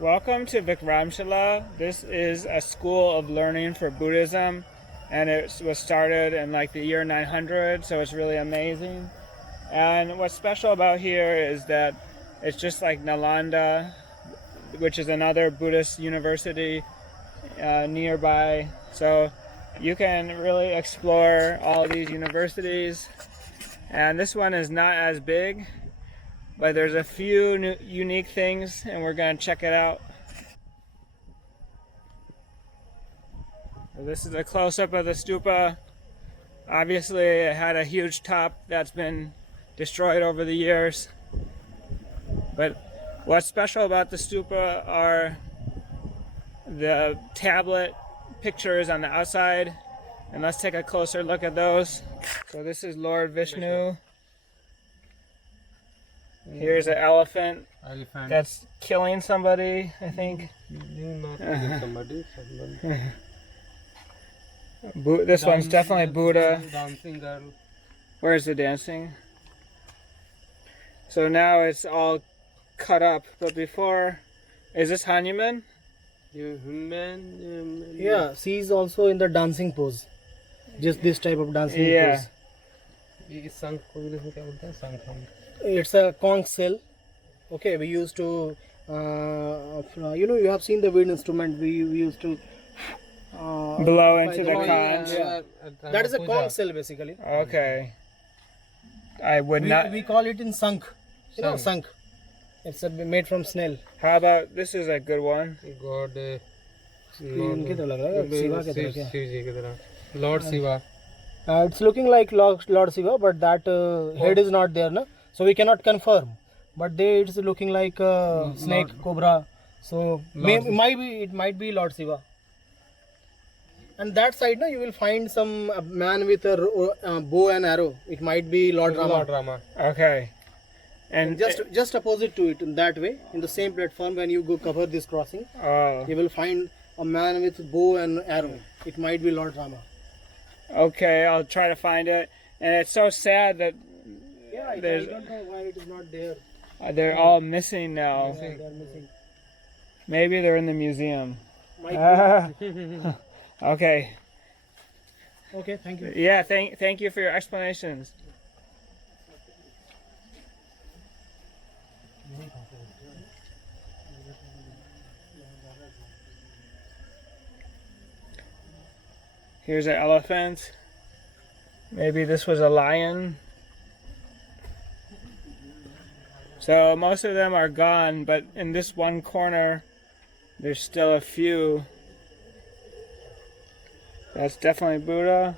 Welcome to Vikramshila. This is a school of learning for Buddhism, and it was started in like the year 900, so it's really amazing. And what's special about here is that it's just like Nalanda, which is another Buddhist university nearby. So you can really explore all these universities. And this one is not as big, but there's a few unique things, and we're going to check it out. So this is a close-up of the stupa. Obviously, it had a huge top that's been destroyed over the years. But what's special about the stupa are the tablet pictures on the outside. And let's take a closer look at those. So this is Lord Vishnu. Here's an elephant that's killing somebody, I think. Not killing somebody. This one's definitely Buddha. Dancing girl. Where's the dancing? So now it's all cut up, but before, is this Hanuman? Yeah, she is also in the dancing pose. Just this type of dancing pose. It's a conch shell. Okay, we used to, you have seen the wind instrument. We used to blow into the conch. Yeah. That is a conch shell basically. Okay. I would not. We call it in sunk. You know, sunk. It's made from snail. How about this is a good one? God. Lord Shiva. It's looking like Lord Shiva, but that head is not there, no? So we cannot confirm. But it's looking like snake, cobra. So it might be Lord Shiva. And that side, you will find some man with a bow and arrow. It might be Lord Rama. Okay. And just opposite to it, in that way, in the same platform, when you go cover this crossing, you will find a man with bow and arrow. It might be Lord Rama. Okay, I'll try to find it. And it's so sad that I don't know why it is not there. They're all missing now. Yeah, they are missing. Maybe they're in the museum. Okay. Okay, thank you. Yeah, thank you for your explanations. Here's an elephant. Maybe this was a lion. So most of them are gone, but in this one corner, there's still a few. That's definitely Buddha.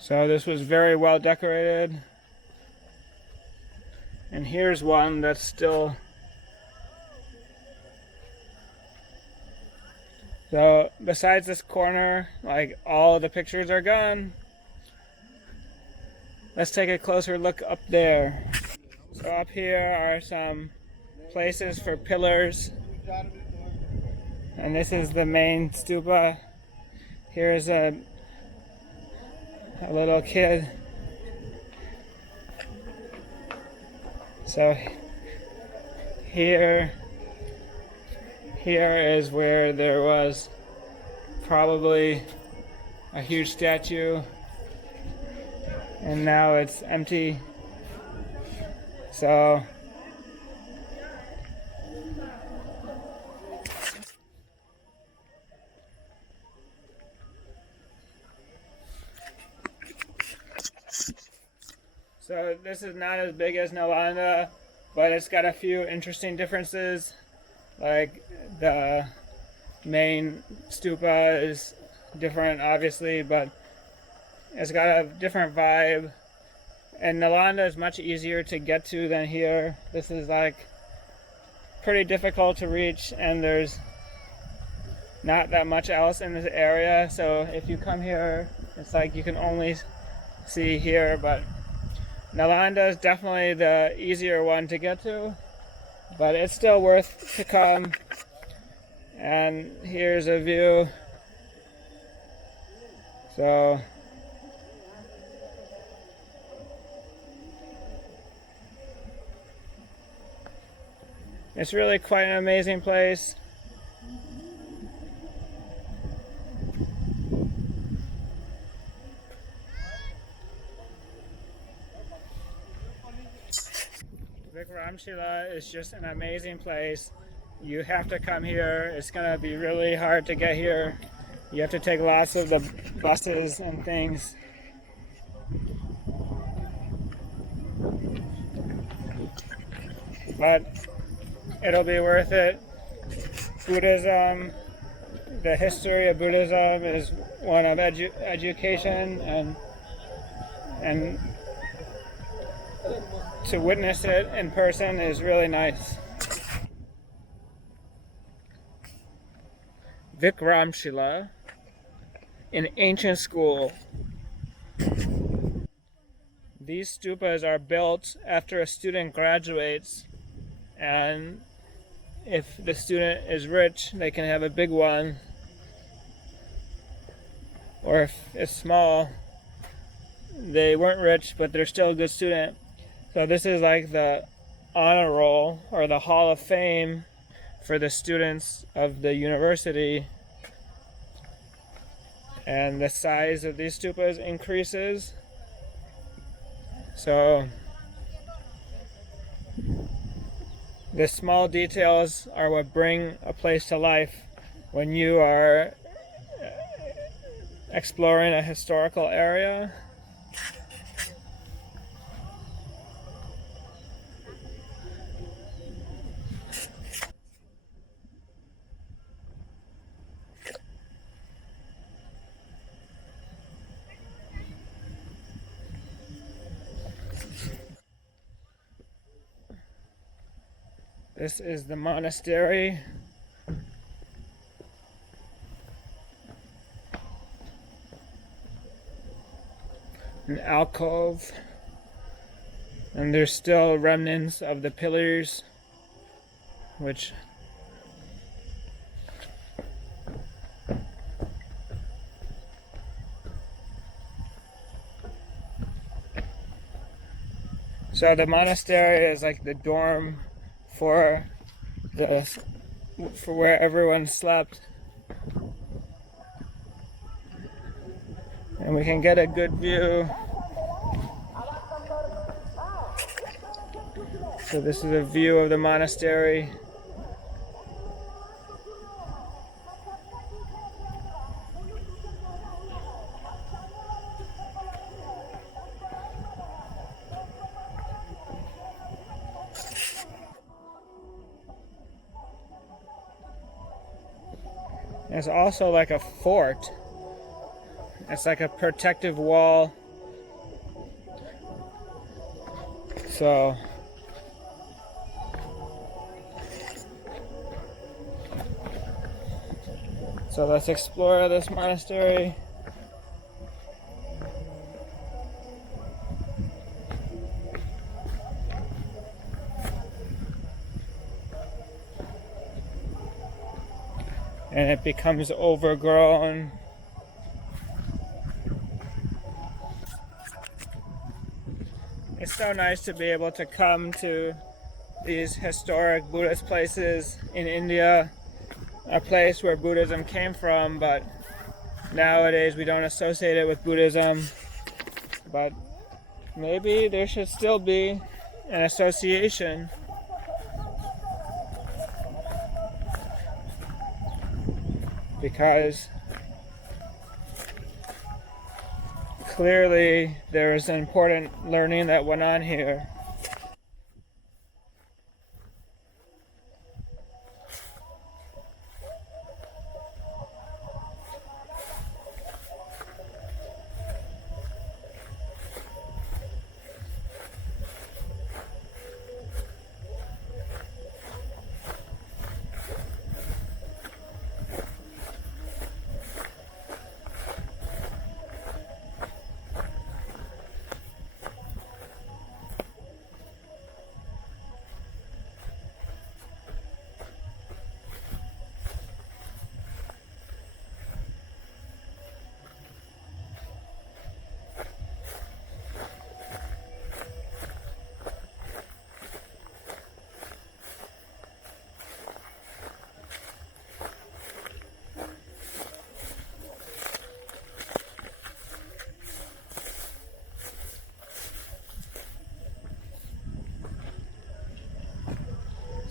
So this was very well decorated. And here's one that's still. So besides this corner, like all of the pictures are gone. Let's take a closer look up there. So up here are some places for pillars. And this is the main stupa. Here's a little kid. So here is where there was probably a huge statue, and now it's empty. So this is not as big as Nalanda, but it's got a few interesting differences. Like the main stupa is different, obviously, but it's got a different vibe. And Nalanda is much easier to get to than here. This is like pretty difficult to reach, and there's not that much else in this area. So if you come here, it's like you can only see here, but Nalanda is definitely the easier one to get to, but it's still worth to come. And here's a view So it's really quite an amazing place. Vikramshila is just an amazing place. You have to come here. It's gonna be really hard to get here. You have to take lots of the buses and things. But it'll be worth it. Buddhism, the history of Buddhism is one of education, and to witness it in person is really nice. Vikramshila, an ancient school. These stupas are built after a student graduates, and if the student is rich, they can have a big one, or if it's small, they weren't rich but they're still a good student. So this is like the honor roll or the Hall of Fame for the students of the university, and the size of these stupas increases. So the small details are what bring a place to life when you are exploring a historical area. This is the monastery. An alcove. And there's still remnants of the pillars, which so the monastery is like the dorm for where everyone slept, and we can get a good view. So this is a view of the monastery. It's also like a fort. It's like a protective wall. So let's explore this monastery. And it becomes overgrown. It's so nice to be able to come to these historic Buddhist places in India, a place where Buddhism came from, but nowadays we don't associate it with Buddhism. But maybe there should still be an association. Because clearly there is an important learning that went on here.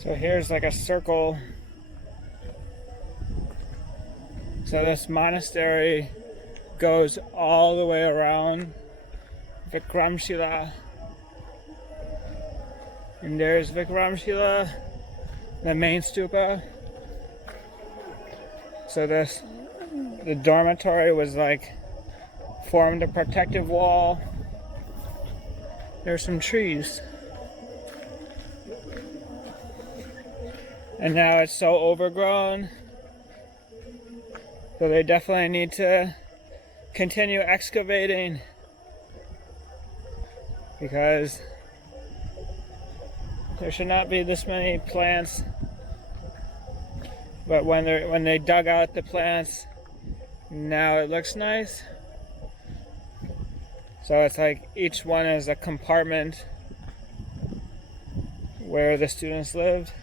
So here's like a circle. So this monastery goes all the way around Vikramshila. And there's Vikramshila, the main stupa. So the dormitory was like formed a protective wall. There's some trees. And now it's so overgrown. So they definitely need to continue excavating, because there should not be this many plants. But when they dug out the plants, now it looks nice. So it's like each one is a compartment where the students lived.